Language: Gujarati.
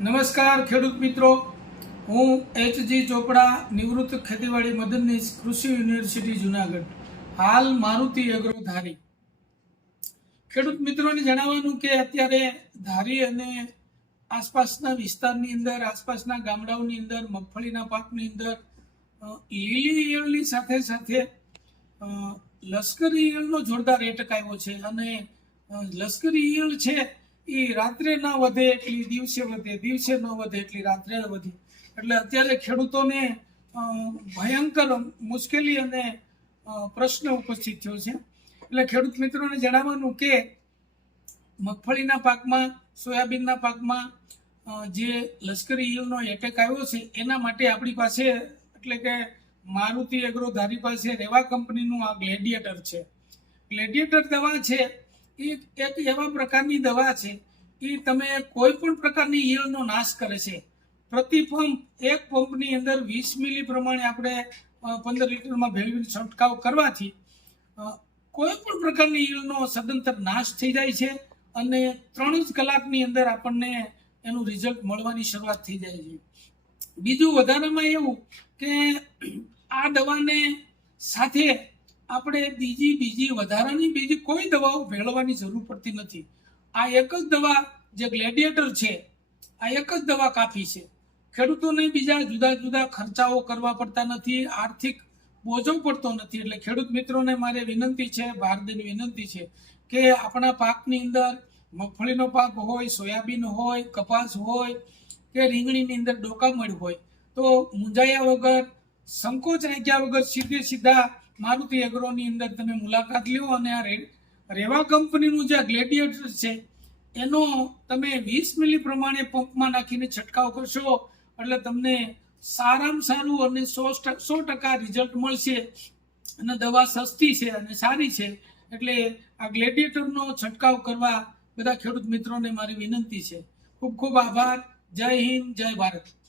નમસ્કાર ખેડૂત મિત્રો, હું એચ.જી. ચોપડા, નિવૃત્ત ખેતીવાડી મદદનીશ, કૃષિ યુનિવર્સિટી જુનાગઢ, હાલ મારુતિ એગ્રો ધારી. ખેડૂત મિત્રોને જણાવવાનું કે અત્યારે ધારી અને આસપાસના વિસ્તારની અંદર, આસપાસના ગામડાઓની અંદર મગફળીના પાકની અંદર લીલી ઈયળની સાથે સાથે લશ્કરી ઈયળનો જોરદાર એટેક આવ્યો છે. અને લશ્કરી ઈયળ છે એ રાત્રે ના વધે એટલી દિવસે વધે, દિવસે ન વધે એટલી રાત્રે વધે. એટલે અત્યારે ખેડૂતોને ભયંકર મુશ્કેલી અને પ્રશ્ન ઉપસ્થિત થયો છે. એટલે ખેડૂત મિત્રોને જણાવવાનું કે મગફળીના પાકમાં, સોયાબીનના પાકમાં જે લશ્કરી ઈયળનો એટેક આવ્યો છે એના માટે આપણી પાસે એટલે કે મારુતિ એગ્રો ધારી પાસે રેવા કંપનીનું આ ગ્લેડિયેટર છે. ગ્લેડિયેટર દવા છે એ એક એવા પ્રકારની દવા છે એ તમે કોઈ પણ પ્રકારની ઈયળનો નાશ કરે છે. પ્રતિ પંપ, એક પંપની અંદર 20 મિલી પ્રમાણે આપણે 15 લીટરમાં ભેળવીને છંટકાવ કરવાથી કોઈ પણ પ્રકારની ઈયળનો સદંતર નાશ થઈ જાય છે અને 3 જ કલાકની અંદર આપણને એનું રિઝલ્ટ મળવાની શરૂઆત થઈ જાય છે. બીજું વધારામાં એવું કે આ દવાને સાથે આપણે બીજી વધારાની બીજી કોઈ દવાઓ ભેળવવાની જરૂર પડતી નથી. આ એક જ દવા જે ગ્લેડિયેટર છે, આ એક જ દવા કાફી છે. ખેડૂતોને બીજા જુદા જુદા ખર્ચાઓ કરવા પડતા નથી, આર્થિક બોજો પડતો નથી. એટલે ખેડૂત મિત્રોને મારે વિનંતી છે, ભારદની વિનંતી છે કે આપણા પાકની અંદર મગફળીનો પાક હોય, સોયાબીન હોય, કપાસ હોય કે રીંગણીની અંદર ડોકામળ હોય તો મૂંઝાયા વગર, સંકોચ રાખ્યા વગર સીધા મારુતિ એગ્રોની અંદર તમે મુલાકાત લ્યો અને આ રેવા કંપનીનું જે ગ્લેડિયેટર છે એનો તમે 20 મિલી પ્રમાણે પંપમાં નાખીને છંટકાવ કરશો એટલે તમને સારામાં સારું અને 100% રિઝલ્ટ મળશે. અને દવા સસ્તી છે અને સારી છે. એટલે આ ગ્લેડિયેટરનો છંટકાવ કરવા બધા ખેડૂત મિત્રોને મારી વિનંતી છે. ખૂબ ખૂબ આભાર. જય હિન્દ, જય ભારત.